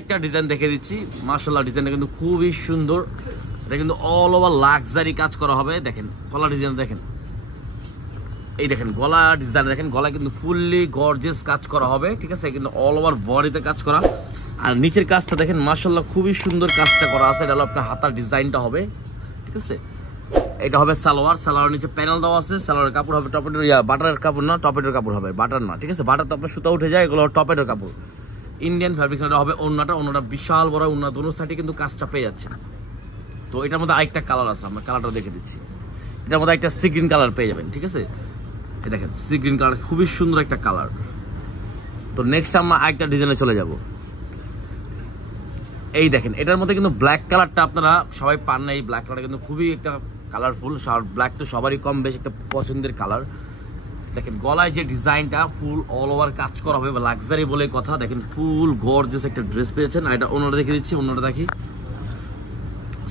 একটা ডিজাইন দেখে দিচ্ছি। মাশাআল্লাহ ডিজাইনটা কিন্তু খুবই সুন্দর। এটা কিন্তু অল ওভার লাক্সারি কাজ করা হবে। দেখেন গলা ডিজাইন দেখেন, এই দেখেন গলা ডিজাইন দেখেন, গলা কিন্তু ফুললি গর্জিয়াস কাজ করা হবে। ঠিক আছে, কিন্তু অল ওভার বডিতে কাজ করা। আর নিচের কাজটা দেখেন মাশাআল্লাহ খুবই সুন্দর কাজটা করা আছে। এটা হলো আপনার হাতার ডিজাইনটা হবে। ঠিক আছে, এটা হবে সালোয়ার। সালোয়ার নিচে প্যানেল দেওয়া আছে। সালোয়ারের কাপড় হবে টপেটের, বাটারের কাপড় না, টপেটের কাপড় হবে, বাটার না। ঠিক আছে, বাটার তো আপনার সুতা উঠে যায়, এগুলো টপেটের কাপড়। ইন্ডিয়ান ফ্যাব্রিক্স হবে। ওড়নাটা বিশাল বড় ওড়না, দোনো সাইডে কিন্তু কাজটা পেয়ে যাচ্ছে। তো এটার মধ্যে আরেকটা কালার আছে, আমরা কালারটা দেখে দিচ্ছি। এটার মধ্যে একটা সি গ্রিন কালার পেয়ে যাবেন। ঠিক আছে, এই দেখেন সি গ্রিন কালার খুবই সুন্দর একটা কালার। তো নেক্সট আমরা আরেকটা ডিজাইনে চলে যাব। এই দেখেন এটার মধ্যে কিন্তু ব্ল্যাক কালারটা আপনারা সবাই পান না। এই ব্ল্যাক কালারটা কিন্তু খুবই একটা কালারফুল। ব্ল্যাক তো সবারই কম বেশ একটা পছন্দের কালার। দেখেন গলায় যে ডিজাইনটা ফুল অল ওভার কাজ করা হবে, লাক্সারি বলে কথা। দেখেন ফুল গর্জিয়াস একটা ড্রেস পেয়েছেন। আর এটা অন্যটা দেখে দিচ্ছি, অন্যটা দেখি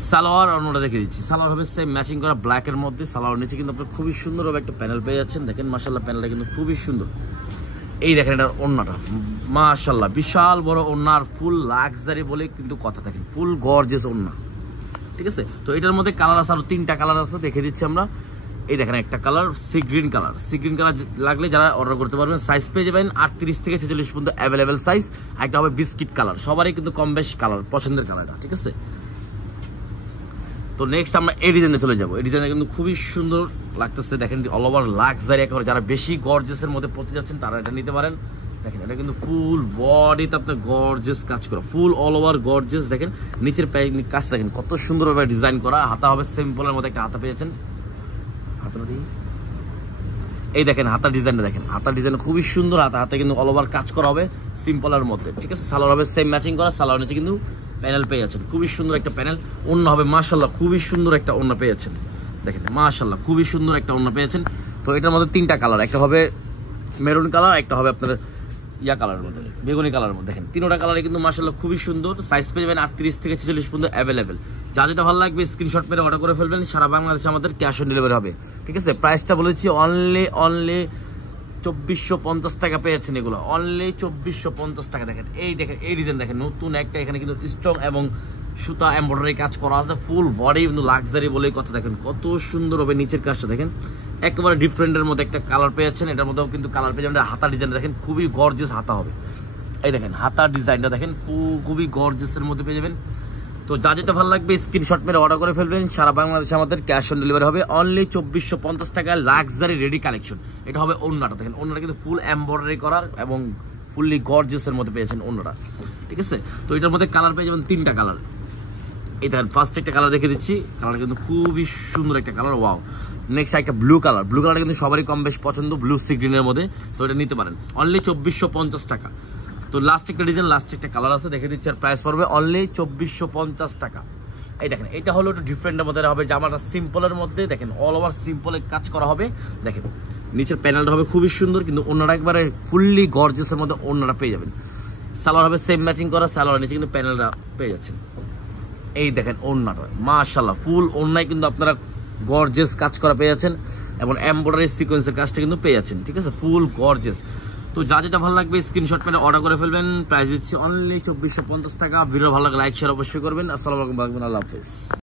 সালোয়ার। অন্যটা দেখে দিচ্ছি, সালোয়ার হবে সেম ম্যাচিং করা ব্ল্যাকের মধ্যে। সালোয়ার নিচে কিন্তু আপনার খুবই সুন্দরভাবে একটা প্যানেল পেয়ে যাচ্ছেন। দেখেন মাশাআল্লাহ প্যানেলটা কিন্তু খুবই সুন্দর। এই দেখেন এটার ওড়নাটা মাশাআল্লাহ বিশাল বড় ওড়নার, ফুল লাক্সারি বলে কিন্তু কথা। দেখেন ফুল গর্জিয়াস ওড়না। ঠিক আছে, তো এটার মধ্যে কালার আছে, আরো 3টা কালার আছে, দেখে দিচ্ছি আমরা। এই দেখেন একটা colour sea green colour. Sea green colour লাগলে যারা অর্ডার করতে পারবেন, সাইজ পেয়ে যাবেন 38 থেকে 46 পর্যন্ত অ্যাভেলেবেল সাইজ। একটা হবে বিস্কিট কালার, সবারই কিন্তু কম বেশ কালার পছন্দের কালারটা। ঠিক আছে, তো নেক্সট আমরা এই ডিজাইনে চলে যাবো। এই ডিজাইনটা কিন্তু খুবই সুন্দর লাগতেছে। দেখেন অল ওভার লাক্সারি একেবারে, যারা বেশি গর্জিয়াসের মধ্যে পড়তে যাচ্ছেন তারা এটা নিতে পারেন। দেখেন এটা কিন্তু ফুল বডিতে আপনার গর্জিয়াস কাজ করা, ফুল অল ওভার গর্জিয়াস। দেখেন নিচের কাজটা দেখেন কত সুন্দরভাবে ডিজাইন করা। হাতা হবে সিম্পলের মধ্যে একটা হাতা পেয়েছেন। হাতাটা দিই, এই দেখেন হাতার ডিজাইনটা দেখেন, হাতার ডিজাইন খুবই সুন্দর। হাতে কিন্তু অল ওভার কাজ করা হবে সিম্পলের মধ্যে। ঠিক আছে, সালোয়ার হবে সেম ম্যাচিং করা। সালোয়ার নিচে কিন্তু প্যানেল পেয়ে যাচ্ছেন, খুবই সুন্দর একটা প্যানেল। ওড়না হবে মাশাআল্লাহ খুবই সুন্দর একটা ওড়না পেয়ে যাচ্ছেন। দেখেন মাশাআল্লাহ খুবই সুন্দর একটা ওড়না পেয়েছেন। তো এটার মধ্যে 3টা কালার, একটা হবে মেরুন কালার, একটা হবে আপনার কালারের মধ্যে, বেগুনি কালারের মধ্যে। দেখেন 3টা কালারে কিন্তু মাশাআল্লাহ খুবই সুন্দর। সাইজ পেয়ে যাবেন 38 থেকে 46 পর্যন্ত অ্যাভেলেবেল। যা যেটা ভালো লাগবে স্ক্রিনশট মেরে অর্ডার করে ফেলবেন। সারা বাংলাদেশে আমাদের ক্যাশ অন ডেলিভারি হবে। ঠিক আছে, প্রাইসটা বলেছি অনলি 2450 টাকা পেয়েছেন এগুলো, অনলি 2450 টাকা। দেখেন এই ডিজাইন দেখেন নতুন একটা, এখানে কিন্তু স্ট্রং এবং সুতা এমব্রয়ডারি কাজ করা আছে। ফুল বডি কিন্তু লাক্সারি বলেই কথা। দেখেন কত সুন্দর হবে নিচের কাজটা। দেখেন একেবারে ডিফারেন্টের মধ্যে একটা কালার পেয়েছেন। এটার মধ্যেও কিন্তু কালার পেয়ে যাবেন। হাতা ডিজাইন দেখেন খুবই গর্জিয়াস হাতা হবে। এই দেখেন হাতার ডিজাইনটা দেখেন খুবই গর্জিয়াসের মধ্যে পেয়ে যাবেন। তো যা যেটা ভালো লাগবে স্ক্রিনশট মেরে অর্ডার করে ফেলবেন। সারা বাংলাদেশে আমাদের ক্যাশ অন ডেলিভারি হবে। অনলি 2450 টাকায় লাক্সারি রেডি কালেকশন। এটা হবে ওড়নাটা। দেখেন ওড়নাটা কিন্তু ফুল এমব্রয়ডারি করা এবং ফুললি গর্জিয়াসের মধ্যে পেয়েছেন ওড়নাটা। ঠিক আছে, তো এটার মধ্যে কালার পেয়ে যাবেন 3টা কালার। এই দেখেন ফার্স্ট একটা কালার দেখে দিচ্ছি, কালার কিন্তু খুবই সুন্দর একটা কালার। ওয়াও, নেক্সট একটা ব্লু কালার। ব্লু কালারটা কিন্তু সবারই কম বেশ পছন্দ, ব্লু সি গ্রিনের মধ্যে। তো এটা নিতে পারেন অনলি 2450 টাকা। তো লাস্ট একটা ডিজাইন, লাস্ট একটা কালার আছে দেখে দিচ্ছি। আর প্রাইস পড়বে অনলি 2450 টাকা। এই দেখেন এটা হলো একটু ডিফারেন্টের মধ্যে হবে, জামাটা সিম্পলের মধ্যে। দেখেন অল ওভার সিম্পলে কাজ করা হবে। দেখেন নিচের প্যানেলটা হবে খুবই সুন্দর, কিন্তু ওড়নাটা একবারে ফুললি গর্জিয়াসের মধ্যে ওড়নাটা পেয়ে যাবেন। সালোয়ার হবে সেম ম্যাচিং করা। সালোয়ার নিচে কিন্তু প্যানেলটা পেয়ে যাচ্ছেন। এই দেখেন ওড়নাটা মাশাআল্লাহ ফুল ওড়নায় কিন্তু আপনারা গর্জিয়াস কাজ করা পেয়ে যাচ্ছেন এবং এমব্রয়ডারি সিকোয়েন্সের কাজটা কিন্তু পেয়ে যাচ্ছেন। ঠিক আছে, ফুল গর্জিয়াস। তো যা যেটা ভালো লাগবে স্ক্রিনশট মেরে অর্ডার করে ফেলবেন। প্রাইস দিচ্ছি অনলি 2450 টাকা। ভিডিও ভালো লাগলে লাইক শেয়ার অবশ্যই করবেন। আসসালামু আলাইকুম, আল্লাহ হাফেজ।